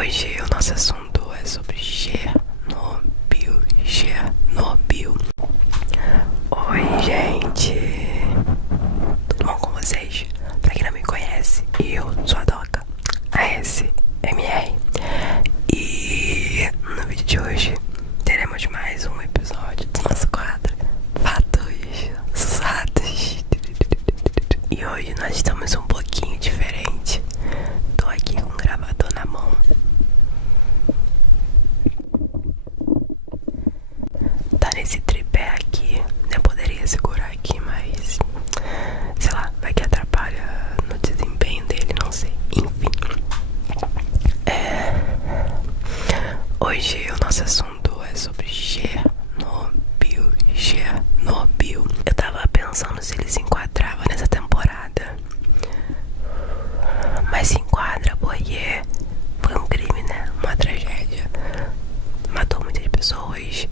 Hoje o nosso assunto é sobre Chernobyl. Oi, gente, tudo bom com vocês? Pra quem não me conhece, eu sou a Doca ASMR. E no vídeo de hoje teremos mais um episódio do nosso quadro Fatos Sussurrados. E hoje nós estamos um pouquinho diferente. Tô aqui com o gravador na mão. Tá nesse tripé aqui. Eu poderia segurar aqui, mas sei lá, vai que atrapalha no desempenho dele, não sei. Enfim, hoje o nosso assunto é sobre Chernobyl. Eu tava pensando se ele se enquadrava nessa temporada, mas se enquadra porque foi um crime, né? Uma tragédia. Matou muitas pessoas.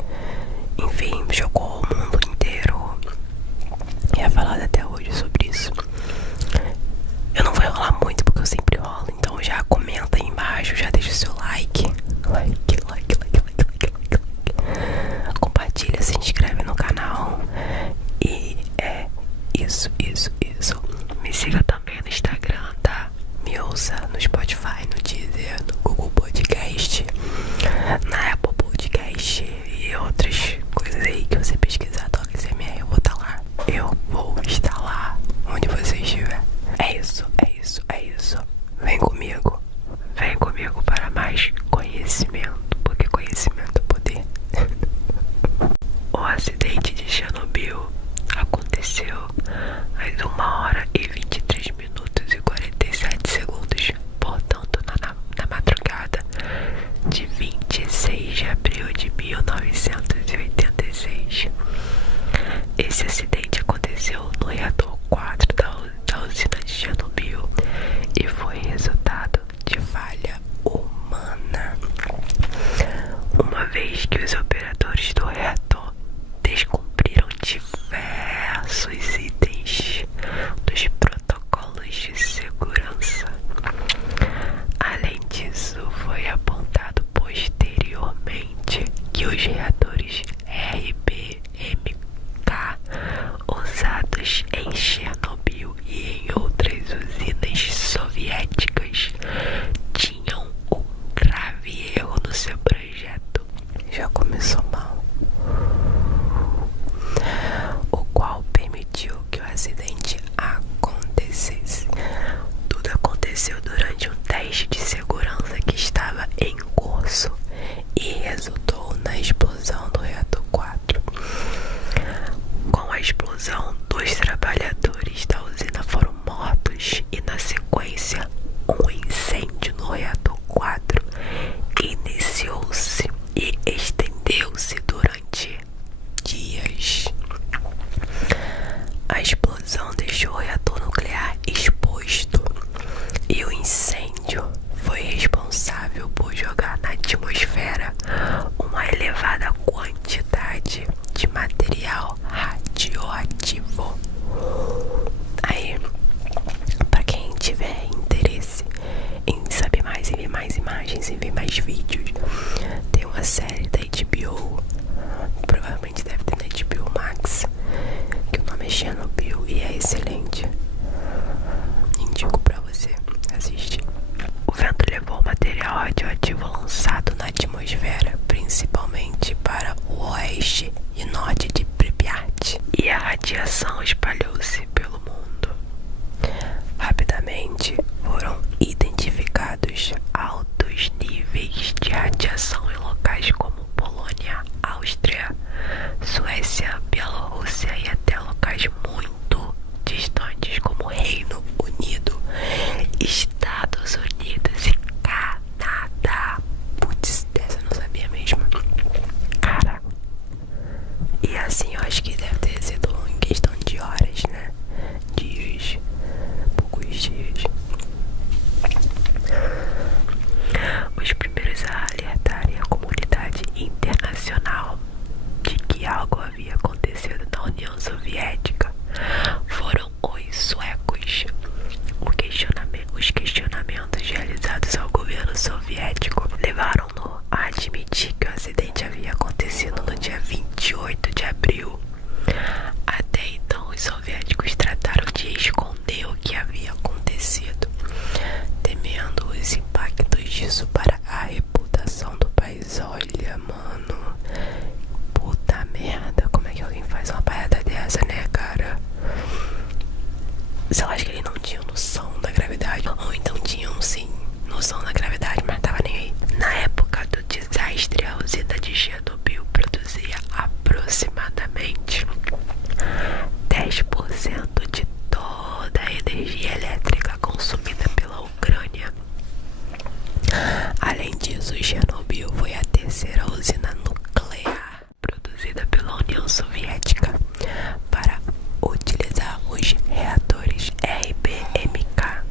Enfim, chocou o mundo inteiro. E é falado até hoje sobre isso. Eu não vou enrolar muito porque eu sempre rolo. Então já comenta aí embaixo, já deixa o seu like. Compartilha, se inscreve no canal. E é isso. Me siga também no Instagram, tá? Me ouça no Spotify, no Deezer, no Google Podcast, na Apple Podcast e outras coisas aí que você pesquisar, Doca ASMR, eu vou estar lá. Eu vou estar lá onde você estiver. É isso. Vem comigo para mais conhecimento, porque conhecimento é poder. O acidente de Chernobyl aconteceu às 1h23 minutos e 47 segundos, portanto na madrugada de 26 de abril de 1986. Esse acidente aconteceu no reator 4 da usina de Chernobyl e foi resultado de falha humana, uma vez que os operadores do reator descumpriram diversos itens dos protocolos de segurança. Além disso, foi apontado posteriormente que os reatores RBMK usados em Chernobyl e em outras usinas soviéticas tinham um grave erro no seu projeto. Já começou mal. O qual permitiu que o acidente acontecesse. Tudo aconteceu durante um teste de segurança que estava em curso e resultou na explosão do reator 4. Com a explosão, 2 trabalhadores da usina foram mortos e, na sequência, um incêndio no reator 4 iniciou-se e estendeu-se durante dias. A explosão deixou o reator nuclear exposto e o incêndio foi responsável por jogar na atmosfera uma elevada quantidade de material radioativo. Aí, para quem tiver interesse em saber mais e ver mais imagens e ver mais vídeos, tem uma série da HBO, provavelmente deve ter na HBO Max, que o nome é Chernobyl e é excelente. Indico pra você assistir. O vento levou o material radioativo lançado na atmosfera, principalmente para o oeste e norte de Pripyat, e a radiação espalhou-se pelo mundo. Rapidamente foram identificados altos níveis de radiação em locais como Polônia, Áustria, Suécia, Bielorrússia e até locais muito distantes como Reino Unido, Estados Unidos e Canadá. Putz, dessa eu não sabia mesmo. Cara. E assim, eu acho que deve ter sido em questão de horas, né? Dias. Poucos dias. Os primeiros a alertarem a comunidade internacional de que algo havia acontecido na União Soviética isso para a reputação do país. Olha, mano, puta merda, como é que alguém faz uma parada dessa, né, cara? Eu acho que ele não tinha noção da gravidade, ou então tinham sim noção da gravidade, mas tava nem aí. Na época do desastre, a usina de Chernobyl produzia aproximadamente 10% de toda a energia elétrica consumida pela Ucrânia. Além disso, Chernobyl foi a terceira usina nuclear produzida pela União Soviética para utilizar os reatores RBMK,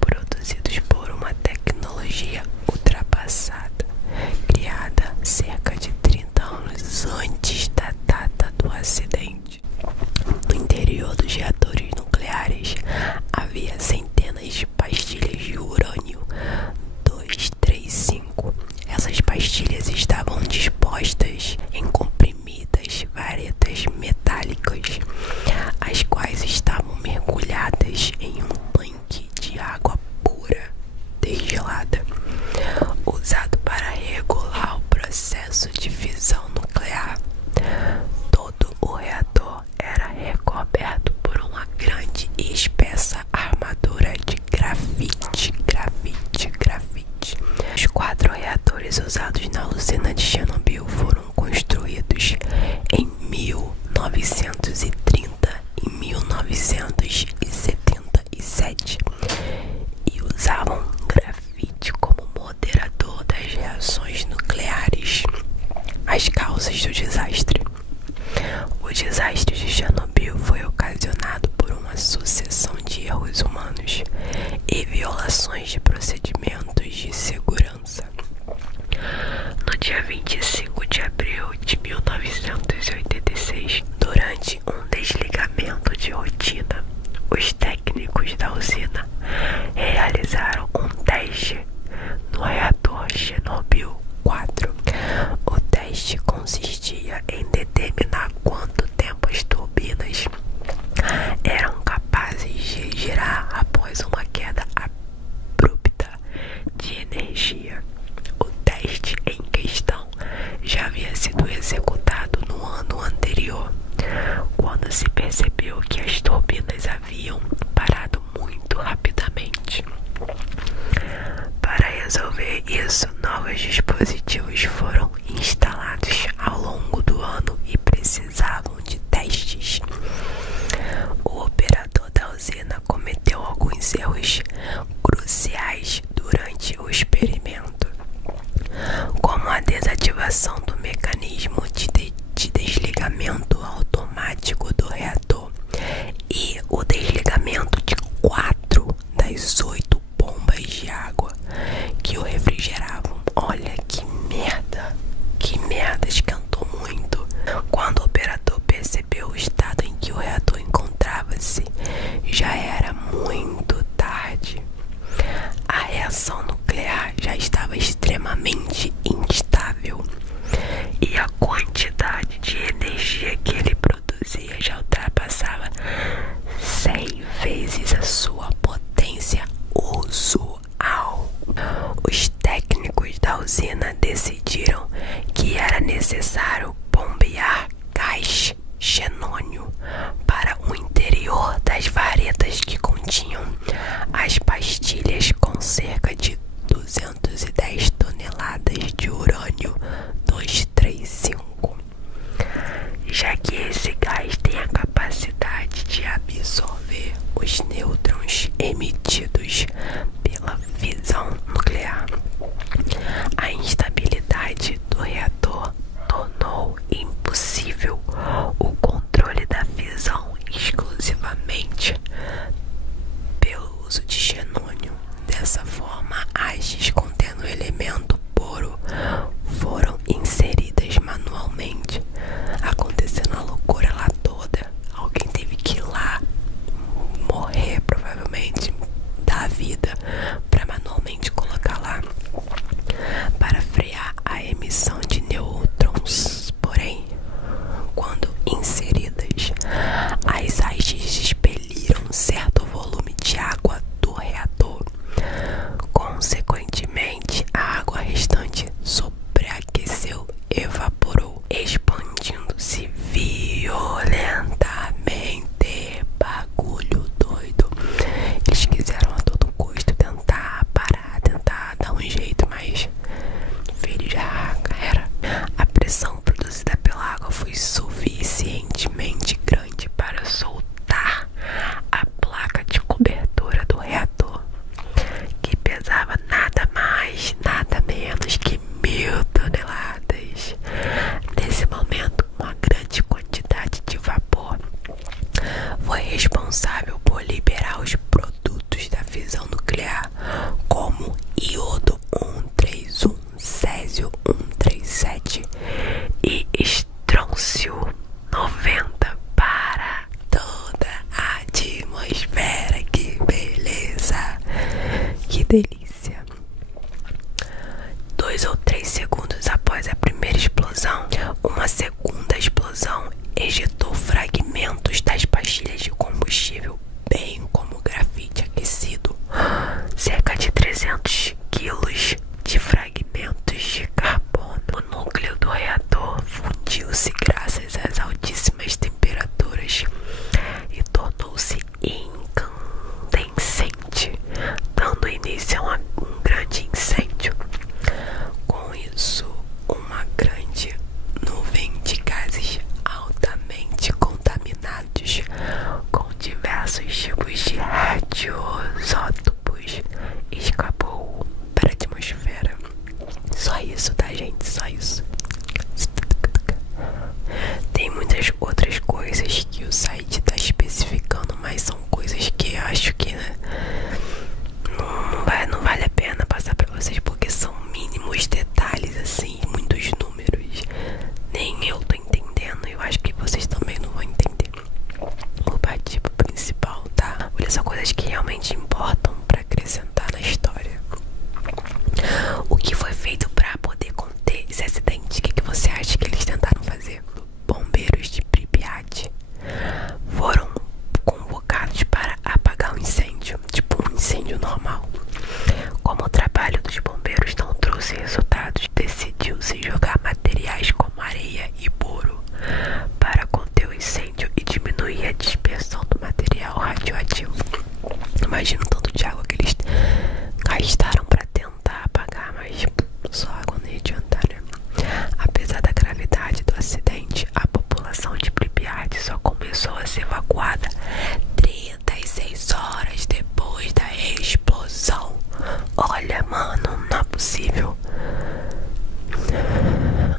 produzidos por uma tecnologia ultrapassada, criada cerca de 30 anos antes da data do acidente. No interior dos reatores nucleares havia centenas de pastilhas de urânio 235. Essas pastilhas estavam dispostas em comprimidas varetas metálicas, as quais estavam mergulhadas em um tanque de água pura desgelada, usado para regular o processo de fissão nuclear. Todo o reator era recoberto por uma grande e espessa armadura de grafite. Os 4 reatores usados na usina de Chernobyl foram construídos em 1930 e 1977 e usavam grafite como moderador das reações nucleares. As causas do desastre. O desastre de Chernobyl foi ocasionado por uma sucessão de erros humanos e violações de procedimentos de segurança. No dia 25 de abril de 1986, durante um desligamento de rotina, os técnicos da usina realizaram um teste no reator Chernobyl 4. O teste consistia em determinar quanto tempo as turbinas eram capazes de girar após uma queda abrupta de energia. O teste em questão já havia sido executado no ano anterior, quando se percebeu que as turbinas haviam parado muito rapidamente. Para resolver isso, novos dispositivos foram instalados ao longo do ano e precisavam de testes. O operador da usina cometeu alguns erros cruciais durante o experimento, como a desativação do mecanismo de desligamento automático do reator e o desligamento de 4 das 8 bombas de água que o refrigeravam. Olha que merda, esquentou muito. Quando o operador percebeu o estado em que o reator encontrava-se, já era muito tarde. A reação nuclear já estava extremamente instável e a quantidade de energia que ele produzia já ultrapassava 100 vezes a sua potência usual. Os técnicos da usina decidiram que era necessário bombear gás xenônio para o interior das varetas que continham as pastilhas com cerca de 210 toneladas de urânio 235, já que esse gás tem a capacidade de absorver os nêutrons emitidos pela fissão nuclear. A instabilidade do reator tornou delícia. 2 ou 3 segundos após a primeira explosão, uma segunda explosão ejetou fragmentos das pastilhas de combustível, bem como grafite aquecido. Cerca de 300 quilos de fragmentos de carbono. O núcleo do reator fundiu-se graças às altíssimas temperaturas e tornou-se incandescente, dando início a um grande incêndio. Com isso, uma grande nuvem de gases altamente contaminados com diversos tipos de radioisótopos escapou para a atmosfera. Só isso, tá, gente? Só isso. Tem muitas outras coisas que o site tá especificando, mas são coisas que eu acho que, né, não vale a pena passar pra vocês, porque são mínimos detalhes, assim, muitos números. Nem eu tô entendendo, eu acho que vocês também não vão entender. O bate-papo principal, tá? Olha só, coisas que realmente importam pra acrescentar na história. O que foi feito pra poder conter esse acidente? O que você acha que eles tentaram fazer? Bombeiros de Pripyat foram convocados para apagar um incêndio, tipo um incêndio normal. Como o trabalho dos bombeiros não trouxe resultados, decidiu-se jogar materiais como areia e boro para conter o incêndio e diminuir a dispersão do material radioativo. Imagina o tanto de água que eles gastaram para tentar apagar, mas só água não ia adiantar, né? Apesar da gravidade do acidente, a população de Pripyat só começou a ser evacuada 36 horas depois da explosão. Olha, mano, não é possível.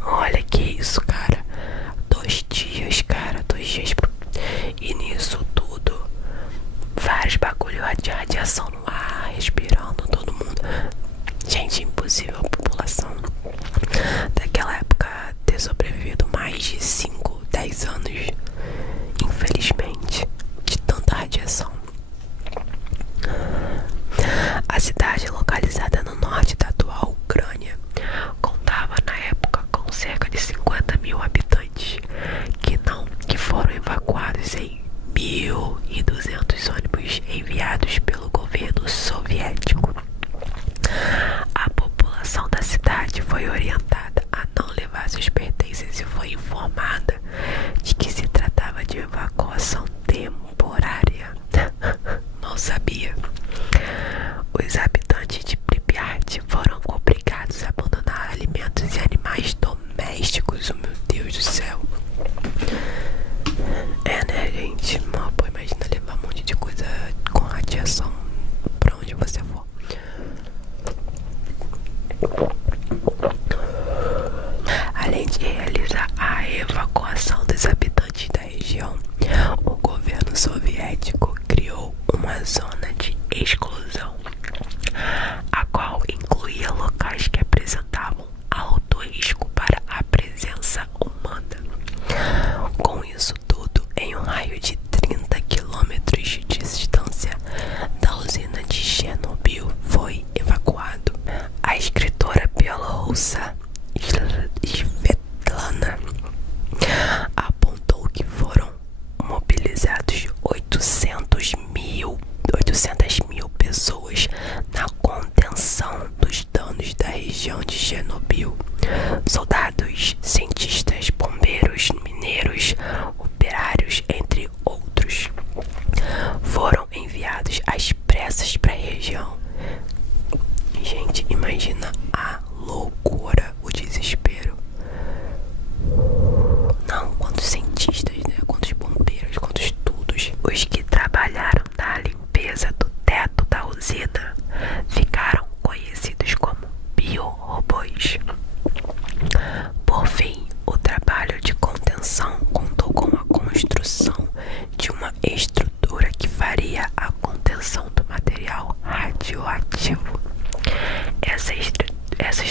Olha que isso, cara. 2 dias, cara, 2 dias. E nisso tudo, vários bagulho de radiação no ar, respirando, todo mundo. Gente, impossível a população daquela época ter sobrevivido mais de 5, 10 anos, infelizmente, de tanta radiação. A cidade, localizada no norte da atual Ucrânia, contava na época com cerca de 50 mil habitantes que foram evacuados em 1.200 ônibus enviados pelo governo soviético. A população da cidade foi orientada a não levar seus pertences e foi informada de que se tratava de evacuação temporária. Mal sabia. Os habitantes de Pripyat foram obrigados a abandonar alimentos e animais domésticos. Oh, meu Deus do céu. É, né, gente? Pô, imagina levar um monte de coisa com radiação pra onde você for. Além de realizar a evacuação dos habitantes da região, o governo soviético criou uma zona de exclusão, a qual incluía locais que apresentavam alto risco para a presença humana. Com isso tudo, em um raio de 30 quilômetros de distância da usina de Chernobyl foi evacuado. A escritora bielorrussa Svetlana apontou que foram mobilizados 800 mil pessoas na contenção dos danos da região de Chernobyl. Soldados, cientistas, bombeiros, mineiros, operários, entre outros, foram enviados às pressas para a região. Gente, imagina a loucura, o desespero. Não, quantos cientistas, né? Quantos bombeiros, quantos estudos. Os que trabalharam na limpeza do teto da usina ficaram conhecidos como biorobôs. Por fim, o trabalho de contenção contou com a construção de uma estrutura que faria a contenção do material radioativo. Essa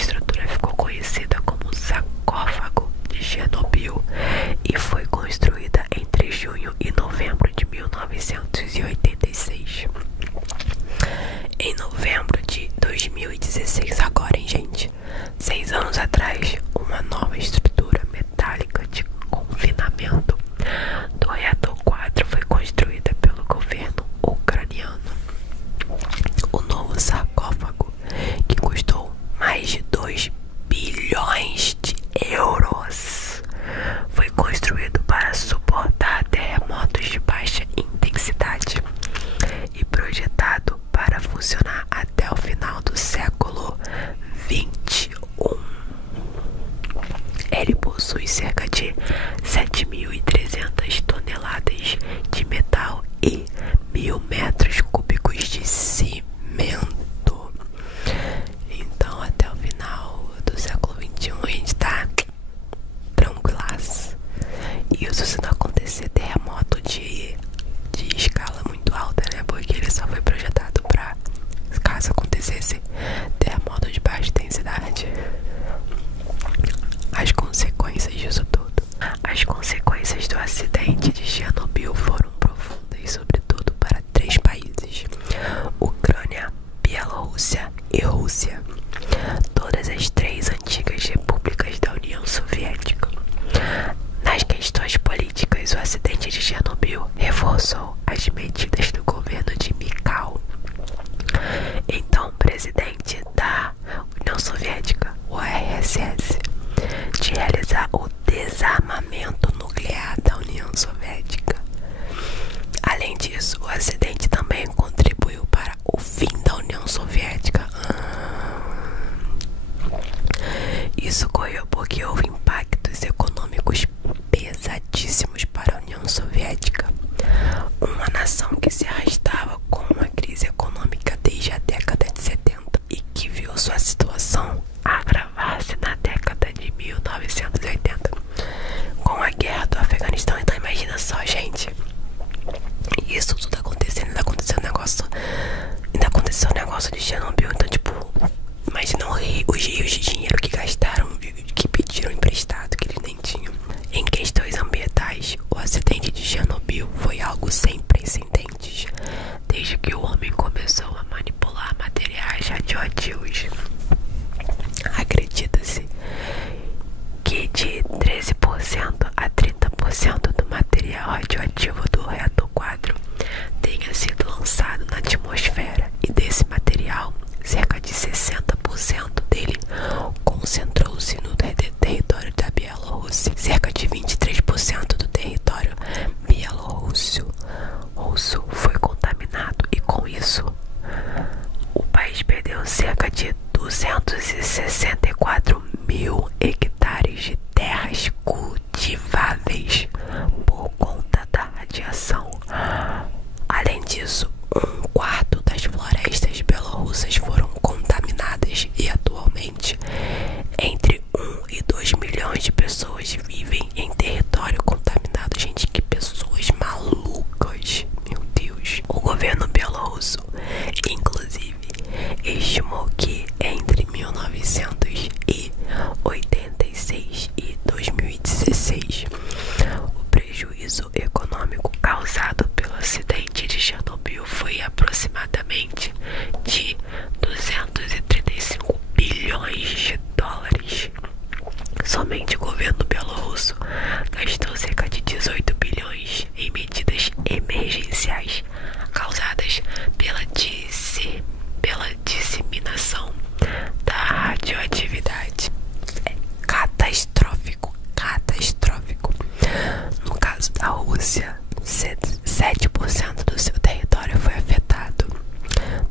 traz uma nova estrutura metálica de confinamento do reator 4 foi construída pelo governo ucraniano. O novo sarcófago, que custou mais de 2 bilhões de euros, foi construído para suportar terremotos de baixa intensidade e projetado para funcionar até o final do século XXI. Ele possui cerca de 7.300 toneladas de metal e 1.000 metros cúbicos de cimento. Então, até o final do século XXI, a gente tá tranquilaço. Isso se não acontecer terremoto de escala muito alta, né? Porque ele só foi projetado para, caso acontecesse terremoto de baixa intensidade. As consequências disso tudo. As consequências do acidente de Chernobyl foram profundas, sobretudo para 3 países: Ucrânia, Bielorrússia e Rússia, todas as 3 antigas repúblicas da União Soviética. Nas questões políticas, o acidente de Chernobyl reforçou as medidas do governo de Mikhail, então presidente da União Soviética, o URSS, de realizar o desarmamento nuclear da União Soviética. Além disso, o acidente também contribuiu para o fim da União Soviética. Isso ocorreu porque houve impactos econômicos pesadíssimos para a União Soviética, uma nação que se arrastava com uma crise econômica desde a década de 70 e que viu sua situação agravar-se na década de 1980 com a guerra do Afeganistão. Então imagina só, gente, isso tudo acontecendo, ainda aconteceu um negócio de Chernobyl. Então, tipo, imagina os rios de dinheiro que gastaram, que pediram emprestado, que eles nem tinham. Em questões ambientais, o acidente de Chernobyl foi algo sem precedentes, desde que o homem começou a manipular materiais radioativos. Acredita-se que de 13% a 30% do material radioativo do reator 4 tenha sido lançado na atmosfera, e desse material, cerca de 60% dele concentrou-se no território da Bielorrússia. Cerca de 23% do território bielorrusso foi contaminado, e com isso o país perdeu cerca de 264 mil hectares de terras cultiváveis por conta da radiação. Além disso, 1/4 das florestas bielorrussas foram contaminadas, e atualmente entre 1 e 2 milhões de pessoas vivem em território contaminado. Gente, que pessoas malucas, meu Deus. O governo bielorrusso, inclusive, estimou que entre 1986 e 2016 o prejuízo econômico causado pelo acidente de Chernobyl foi aproximadamente de 235 bilhões de dólares. Somente o governo bielorrusso gastou cerca de 18 bilhões em medidas emergenciais causadas pela disseminação da radioatividade. É catastrófico. No caso da Rússia, 7% do seu território foi afetado.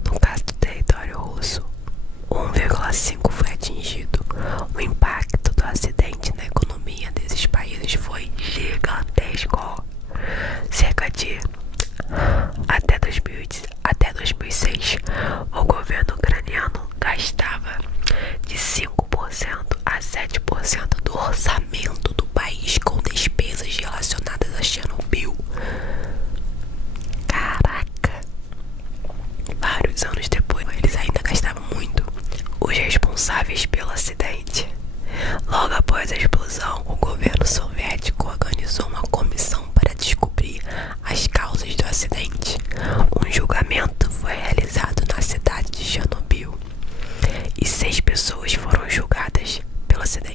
No caso do território russo, 1,5% foi atingido. O impacto do acidente na economia desses países foi gigantesco. Cerca de até 2006, o governo ucraniano gastava de 5% a 7% do orçamento do país com despesas relacionadas a Chernobyl. Caraca! Vários anos depois, eles ainda gastavam muito. Os responsáveis pelo acidente. Logo após a explosão, o governo soviético organizou uma comissão para descobrir as causas do acidente. Um julgamento foi realizado na cidade de Chernobyl e 6 pessoas foram julgadas pelo acidente.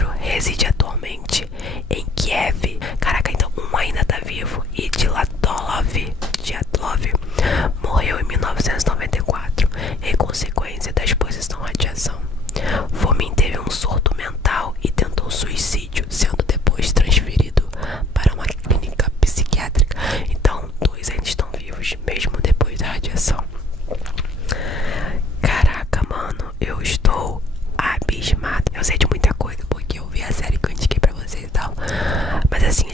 outro reside atualmente em Kiev. Caraca, então um ainda tá vivo. E Dyatlov morreu em 1994 em consequência da exposição à radiação. Fomin teve um surto mental e tentou suicídio, sendo depois transferido para uma clínica psiquiátrica. Então, dois ainda estão vivos, mesmo depois da radiação. Caraca, mano, eu estou abismado. Eu sei de muita coisa porque eu vi a série que eu indiquei pra vocês e tal. Mas assim,